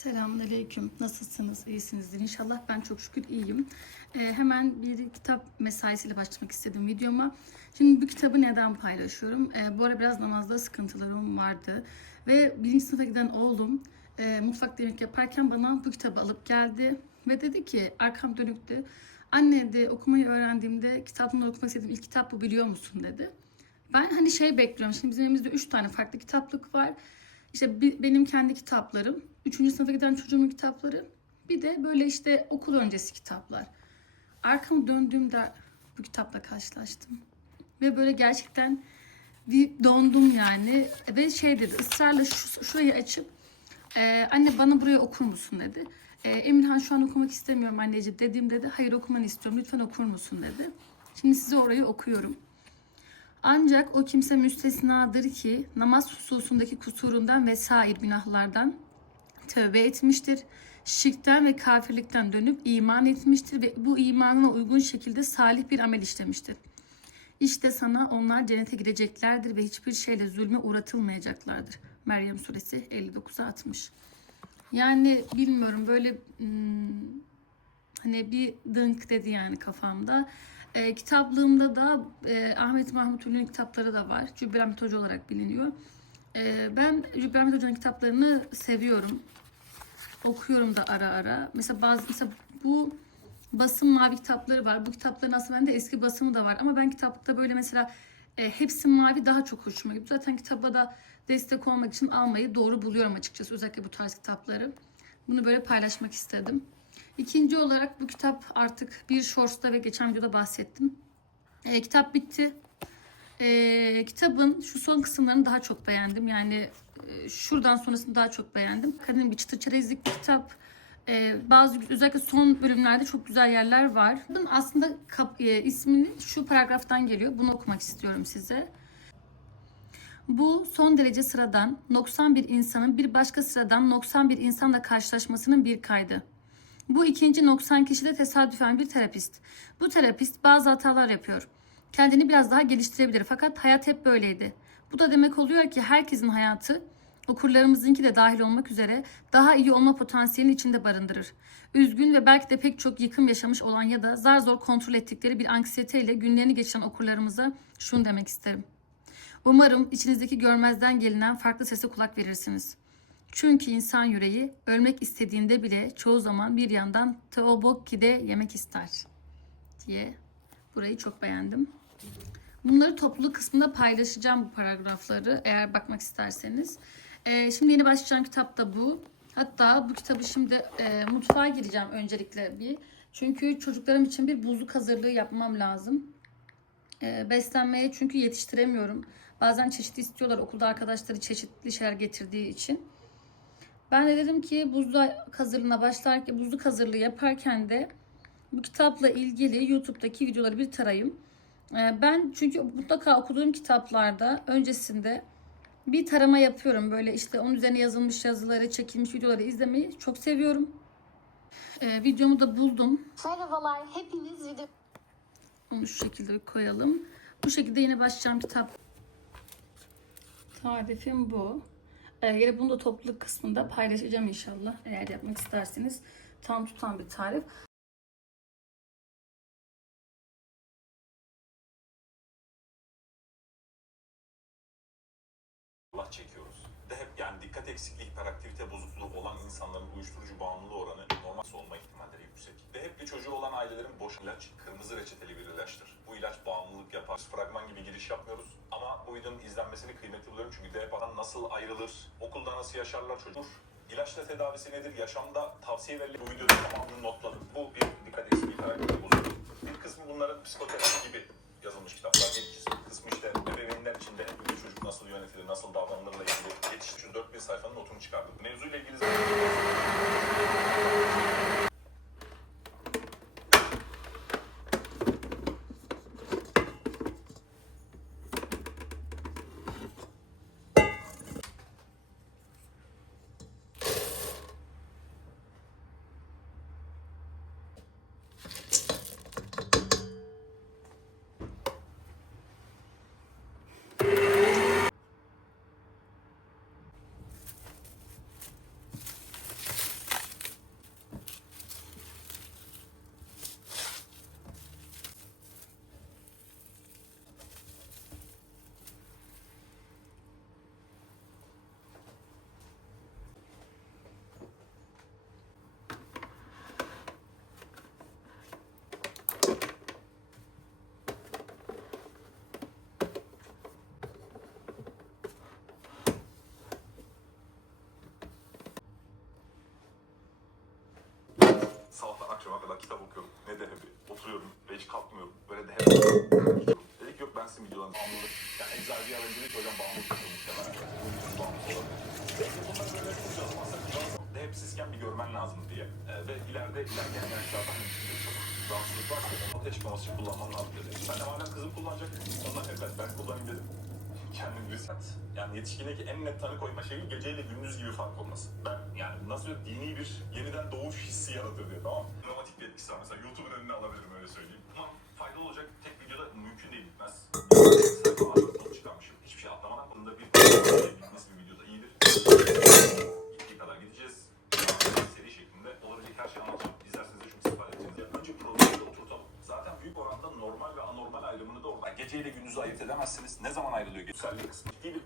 Selamünaleyküm. Nasılsınız? İyisinizdir inşallah. Ben çok şükür iyiyim. Ee, hemen bir kitap mesaisiyle başlamak istedim videoma. Şimdi bu kitabı neden paylaşıyorum? Ee, bu ara biraz namazda sıkıntılarım vardı. Ve birinci sınıfa giden oğlum e, mutfakta yemek yaparken bana bu kitabı alıp geldi. Ve dedi ki arkam dönüktü. Anne de okumayı öğrendiğimde kitapları okumak istediğim ilk kitap bu biliyor musun dedi. Ben hani şey bekliyorum. Şimdi bizim elimizde üç tane farklı kitaplık var. İşte benim kendi kitaplarım, üçüncü sınıfa giden çocuğumun kitapları, bir de böyle işte okul öncesi kitaplar. Arkamı döndüğümde bu kitapla karşılaştım. Ve böyle gerçekten bir dondum yani. Ve şey dedi, ısrarla şu, şurayı açıp, "Ee, anne bana buraya okur musun dedi. Ee, Emirhan şu an okumak istemiyorum anneciğim dediğimde de hayır okumanı istiyorum lütfen okur musun dedi. Şimdi size orayı okuyorum. Ancak o kimse müstesnadır ki namaz hususundaki kusurundan ve sair günahlardan tövbe etmiştir. Şirkten ve kafirlikten dönüp iman etmiştir ve bu imanına uygun şekilde salih bir amel işlemiştir. İşte sana onlar cennete gireceklerdir ve hiçbir şeyle zulme uğratılmayacaklardır. Meryem suresi 59'a 60. Yani bilmiyorum böyle hmm, hani bir dınk dedi yani kafamda. E, kitaplığımda da e, Ahmet Mahmut Ünlü'nün kitapları da var. Cübbeli Ahmet Hoca olarak biliniyor. E, ben Cübbeli Ahmet Hoca'nın kitaplarını seviyorum. Okuyorum da ara ara. Mesela bazı mesela bu basım mavi kitapları var. Bu kitapların aslında bende eski basımı da var. Ama ben kitapta böyle mesela e, hepsi mavi daha çok hoşuma gidiyor. Zaten kitaba da destek olmak için almayı doğru buluyorum açıkçası. Özellikle bu tarz kitapları. Bunu böyle paylaşmak istedim. İkinci olarak bu kitap artık bir shorts'ta ve geçen videoda bahsettim. E, kitap bitti. E, kitabın şu son kısımlarını daha çok beğendim. Yani e, şuradan sonrasını daha çok beğendim. Kadın bir çıtır çerezlik bir kitap. E, bazı özellikle son bölümlerde çok güzel yerler var. Bunun aslında kap, e, isminin şu paragraftan geliyor. Bunu okumak istiyorum size. Bu son derece sıradan, noksan bir insanın bir başka sıradan noksan bir insanla karşılaşmasının bir kaydı. Bu ikinci noksan kişi de tesadüfen bir terapist. Bu terapist bazı hatalar yapıyor. Kendini biraz daha geliştirebilir fakat hayat hep böyleydi. Bu da demek oluyor ki herkesin hayatı, okurlarımızınki de dahil olmak üzere daha iyi olma potansiyelini içinde barındırır. Üzgün ve belki de pek çok yıkım yaşamış olan ya da zar zor kontrol ettikleri bir anksiyeteyle günlerini geçiren okurlarımıza şunu demek isterim. Umarım içinizdeki görmezden gelinen farklı sese kulak verirsiniz. Çünkü insan yüreği ölmek istediğinde bile çoğu zaman bir yandan teobokki'de yemek ister diye burayı çok beğendim. Bunları topluluk kısmında paylaşacağım bu paragrafları eğer bakmak isterseniz. Ee, şimdi yeni başlayacağım kitap da bu. Hatta bu kitabı şimdi e, mutfağa gireceğim öncelikle bir. Çünkü çocuklarım için bir buzluk hazırlığı yapmam lazım. Ee, beslenmeye çünkü yetiştiremiyorum. Bazen çeşitli istiyorlar okulda arkadaşları çeşitli şeyler getirdiği için. Ben de dedim ki buzluk hazırlığına başlarken, buzluk hazırlığı yaparken de bu kitapla ilgili YouTube'daki videoları bir tarayayım. Ee, Ben çünkü mutlaka okuduğum kitaplarda öncesinde bir tarama yapıyorum. Böyle işte onun üzerine yazılmış yazıları, çekilmiş videoları izlemeyi çok seviyorum. Ee, videomu da buldum. Merhabalar, hepiniz video... Onu şu şekilde bir koyalım. Bu şekilde yine başlayacağım kitap. Tarifim bu. Ee, yine bunu da topluluk kısmında paylaşacağım inşallah. Eğer yapmak isterseniz. Tam tutan bir tarif. Eksikliği, hiperaktivite bozukluğu olan insanların uyuşturucu bağımlılığı oranı normal olma ihtimalleri yüksek. De hep bir çocuğu olan ailelerin boş ilaç, kırmızı reçeteli bir ilaçtır. Bu ilaç bağımlılık yapar. Biz fragman gibi giriş yapmıyoruz. Ama bu videonun izlenmesini kıymetli buluyorum çünkü DHP'den nasıl ayrılır, okulda nasıl yaşarlar çocuk. İlaçla tedavisi nedir, yaşamda tavsiye verilen bu videonun tamamını notladım. Bu bir dikkat eksikliği, hiperaktivite bozukluğu. Bir kısmı bunların psikoterapi gibi yazılmış kitaplar. Bir kısmı işte ebeveynler içinde bir çocuk nasıl yönetilir, nasıl davranılırla ilgili yetişmiş şu 4000 sayfanın notunu çıkardım. Mevzuyla ilgili akşama kadar kitap okuyorum. Ne de hepi. Oturuyorum ve hiç kalkmıyorum. Böyle de hep Dedik yok ben sizin videolarınızı bağımlılık. Yani egzersiz ki hocam bağımlılık yapıyor muhtemelen. Bağımlılık olabilir. Bunlar böyle konuşacağız ama sen de hep sizken bir görmen lazım diye. Ee, ve ileride ilerleyen yaşlarda hani çok rahatsızlık varsa onu çıkmaması için kullanman lazım dedi. Ben de madem kızım kullanacak, ondan evet ben kullanayım dedim. Kendim risk at. Yani yetişkindeki en net tanı koyma şeyi geceyle gündüz gibi fark olması. Ben yani nasıl dini bir yeniden doğuş hissi yaratır diyor tamam mı? Dramatik bir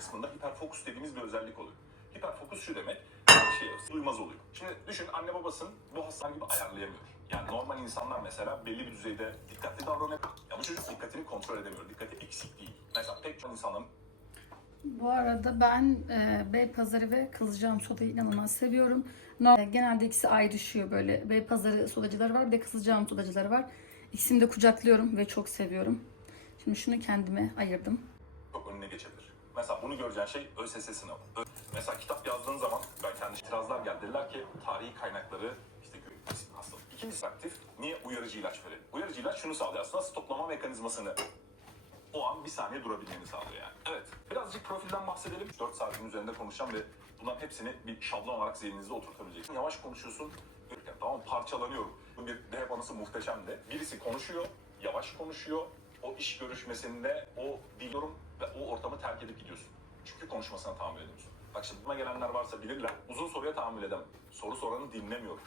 kısmında hiperfokus dediğimiz bir özellik oluyor. Hiperfokus şu demek. Bir şey duymaz oluyor. Şimdi düşün anne babasın bu hastalar gibi ayarlayamıyor. Yani normal insanlar mesela belli bir düzeyde dikkatli davranıyor. Ya bu çocuk dikkatini kontrol edemiyor. Dikkati eksik değil. Mesela pek çok insanın Bu arada ben e, Beypazarı ve Kızılcahamam sodayı inanılmaz seviyorum. No- genelde ikisi ayrışıyor böyle. Beypazarı sodacıları var bir de Kızılcahamam sodacıları var. İkisini de kucaklıyorum ve çok seviyorum. Şimdi şunu kendime ayırdım. çok önüne geçebilir. Mesela bunu göreceğin şey ÖSS sınavı. Ö- Mesela kitap yazdığın zaman ben kendi itirazlar geldi. Dediler ki tarihi kaynakları işte hastalık. İkincisi aktif. Niye uyarıcı ilaç verelim? Uyarıcı ilaç şunu sağlıyor aslında stoplama mekanizmasını o an bir saniye durabilmeni sağlıyor yani. Evet. Birazcık profilden bahsedelim. 4 saatin üzerinde konuşacağım ve bunların hepsini bir şablon olarak zihninizde oturtabileceksin. Yavaş konuşuyorsun. Yani tamam parçalanıyorum. Bu bir dev anısı muhteşem de. Birisi konuşuyor, yavaş konuşuyor. O iş görüşmesinde o biliyorum ve o ortamı terk edip gidiyorsun. Çünkü konuşmasına tahammül ediyorsun. Bak şimdi buna gelenler varsa bilirler. Uzun soruya tahammül edemem. Soru soranı dinlemiyorum.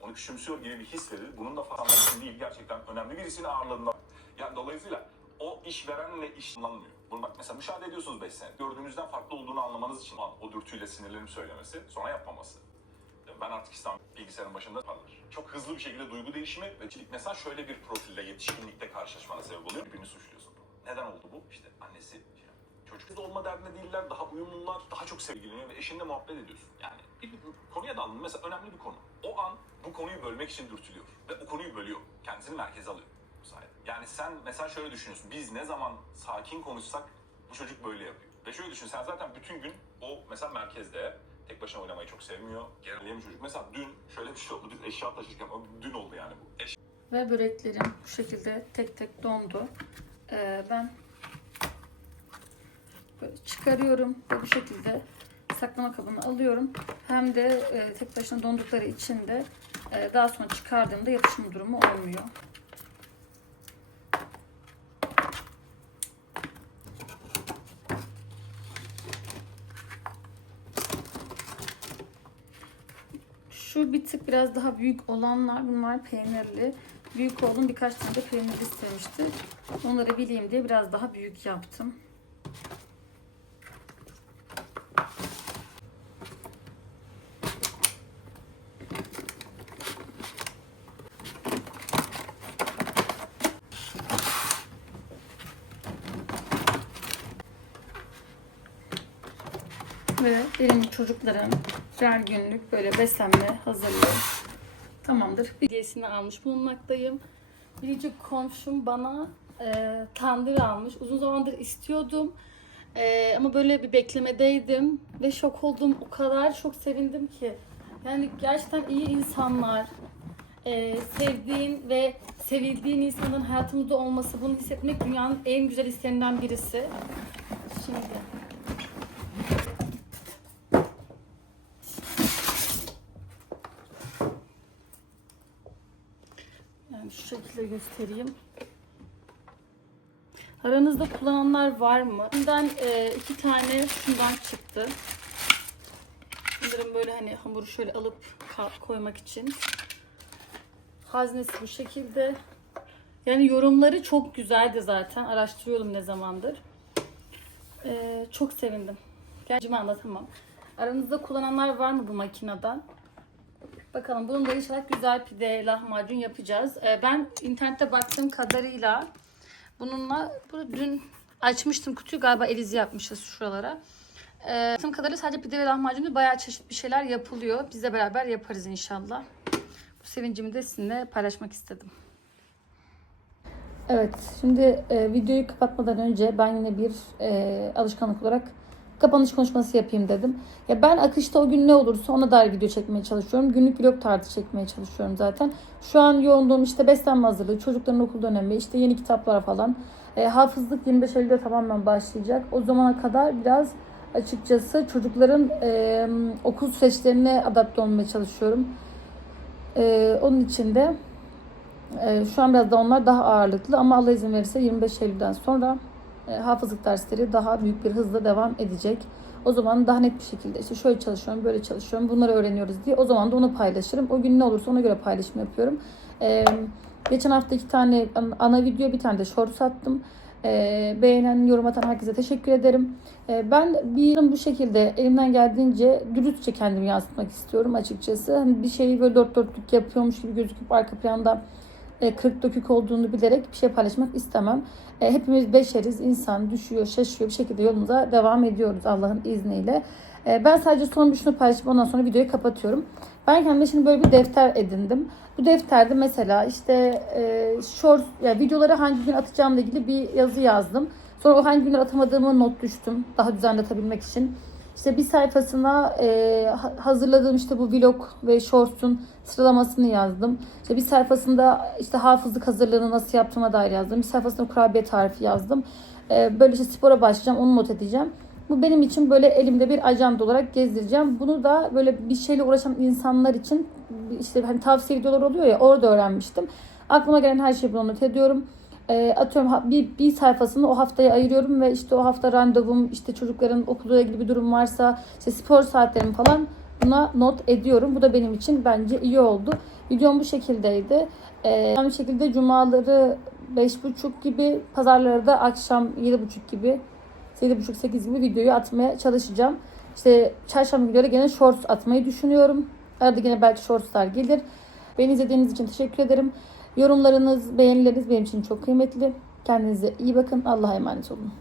Onu küçümsüyor gibi bir his verir. Bunun da için değil gerçekten önemli birisini ağırladığında. Yani dolayısıyla o işverenle işlanmıyor. Bunu bak mesela müşahede ediyorsunuz 5 sene. Gördüğünüzden farklı olduğunu anlamanız için o dürtüyle sinirlerini söylemesi, sonra yapmaması. Ben artık İslam bilgisayarın başında kalır. Çok hızlı bir şekilde duygu değişimi ve çelik mesela şöyle bir profille yetişkinlikte karşılaşmana sebep oluyor. Birbirini suçluyorsun. Neden oldu bu? İşte annesi çocuk kız olma derdinde değiller, daha uyumlular, daha çok sevgileniyor ve eşinle muhabbet ediyorsun. Yani bir, bir konuya daldın mesela önemli bir konu. O an bu konuyu bölmek için dürtülüyor ve o konuyu bölüyor. Kendisini merkeze alıyor bu sayede. Yani sen mesela şöyle düşünüyorsun. Biz ne zaman sakin konuşsak bu çocuk böyle yapıyor. Ve şöyle düşün sen zaten bütün gün o mesela merkezde tek başına oynamayı çok sevmiyor. Gerileyen çocuk. Mesela dün şöyle bir şey oldu. Biz eşya taşırken dün oldu yani bu. Eşya Ve böreklerim bu şekilde tek tek dondu. Ee, ben çıkarıyorum ve bu şekilde saklama kabına alıyorum. Hem de e, tek başına dondukları için de e, daha sonra çıkardığımda yapışma durumu olmuyor. Şu bir tık biraz daha büyük olanlar bunlar peynirli. Büyük oğlum birkaç tane de peynirli istemişti. Onları bileyim diye biraz daha büyük yaptım. Ve benim çocukların her günlük böyle beslenme hazırlığı tamamdır. Hediyesini almış bulunmaktayım. Biricik komşum bana e, tandır almış. Uzun zamandır istiyordum. E, ama böyle bir beklemedeydim. Ve şok oldum. O kadar çok sevindim ki. Yani gerçekten iyi insanlar. e, sevdiğin ve sevildiğin insanın hayatımızda olması, bunu hissetmek dünyanın en güzel hislerinden birisi. Şimdi şekilde göstereyim. Aranızda kullananlar var mı? Bundan e, iki tane şundan çıktı. Bunların böyle hani hamuru şöyle alıp koymak için. Haznesi bu şekilde. Yani yorumları çok güzeldi zaten. Araştırıyordum ne zamandır. E, çok sevindim. Gerçekten anlatamam. Aranızda kullananlar var mı bu makineden? Bakalım bunun da inşallah güzel pide, lahmacun yapacağız. Ee, ben internette baktığım kadarıyla bununla bunu dün açmıştım kutuyu galiba Eliz yapmışız şuralara. Ee, baktığım kadarıyla sadece pide ve lahmacun değil bayağı çeşitli şeyler yapılıyor. Biz de beraber yaparız inşallah. Bu sevincimi de sizinle paylaşmak istedim. Evet, şimdi e, videoyu kapatmadan önce ben yine bir e, alışkanlık olarak kapanış konuşması yapayım dedim. Ya ben akışta o gün ne olursa ona dair video çekmeye çalışıyorum. Günlük vlog tarzı çekmeye çalışıyorum zaten. Şu an yoğunluğum işte beslenme hazırlığı, çocukların okul dönemi, işte yeni kitaplar falan. E, hafızlık 25 Eylül'de tamamen başlayacak. O zamana kadar biraz açıkçası çocukların e, okul süreçlerine adapte olmaya çalışıyorum. E, onun için de e, şu an biraz da onlar daha ağırlıklı ama Allah izin verirse 25 Eylül'den sonra hafızlık dersleri daha büyük bir hızla devam edecek. O zaman daha net bir şekilde işte şöyle çalışıyorum, böyle çalışıyorum, bunları öğreniyoruz diye o zaman da onu paylaşırım. O gün ne olursa ona göre paylaşım yapıyorum. E, geçen hafta iki tane an- ana video, bir tane de short attım. E, beğenen, yorum atan herkese teşekkür ederim. E, ben bir bu şekilde elimden geldiğince dürüstçe kendimi yansıtmak istiyorum açıkçası. Hani bir şeyi böyle dört dörtlük yapıyormuş gibi gözüküp arka planda e, kırık dökük olduğunu bilerek bir şey paylaşmak istemem. E, Hepimiz beşeriz, insan düşüyor, şaşıyor bir şekilde yolumuza devam ediyoruz Allah'ın izniyle. E, Ben sadece son bir şunu paylaşıp ondan sonra videoyu kapatıyorum. Ben kendime şimdi böyle bir defter edindim. Bu defterde mesela işte e, short, yani videoları hangi gün atacağımla ilgili bir yazı yazdım. Sonra o hangi günler atamadığımı not düştüm daha düzenli atabilmek için. İşte bir sayfasına e, ha- hazırladığım işte bu vlog ve shorts'un sıralamasını yazdım. İşte bir sayfasında işte hafızlık hazırlığını nasıl yaptığıma dair yazdım. Bir sayfasında kurabiye tarifi yazdım. E, böyle işte spora başlayacağım onu not edeceğim. Bu benim için böyle elimde bir ajanda olarak gezdireceğim. Bunu da böyle bir şeyle uğraşan insanlar için işte hani tavsiye videolar oluyor ya orada öğrenmiştim. Aklıma gelen her şeyi bunu not ediyorum. E, atıyorum bir, bir sayfasını o haftaya ayırıyorum ve işte o hafta randevum işte çocukların okula ilgili bir durum varsa işte spor saatlerim falan buna not ediyorum. Bu da benim için bence iyi oldu. Videom bu şekildeydi. E, aynı şekilde cumaları 5.30 gibi pazarları da akşam 7.30 gibi 7.30-8 gibi videoyu atmaya çalışacağım. İşte çarşamba günleri gene shorts atmayı düşünüyorum. Arada gene belki shortslar gelir. Beni izlediğiniz için teşekkür ederim. Yorumlarınız, beğenileriniz benim için çok kıymetli. Kendinize iyi bakın. Allah'a emanet olun.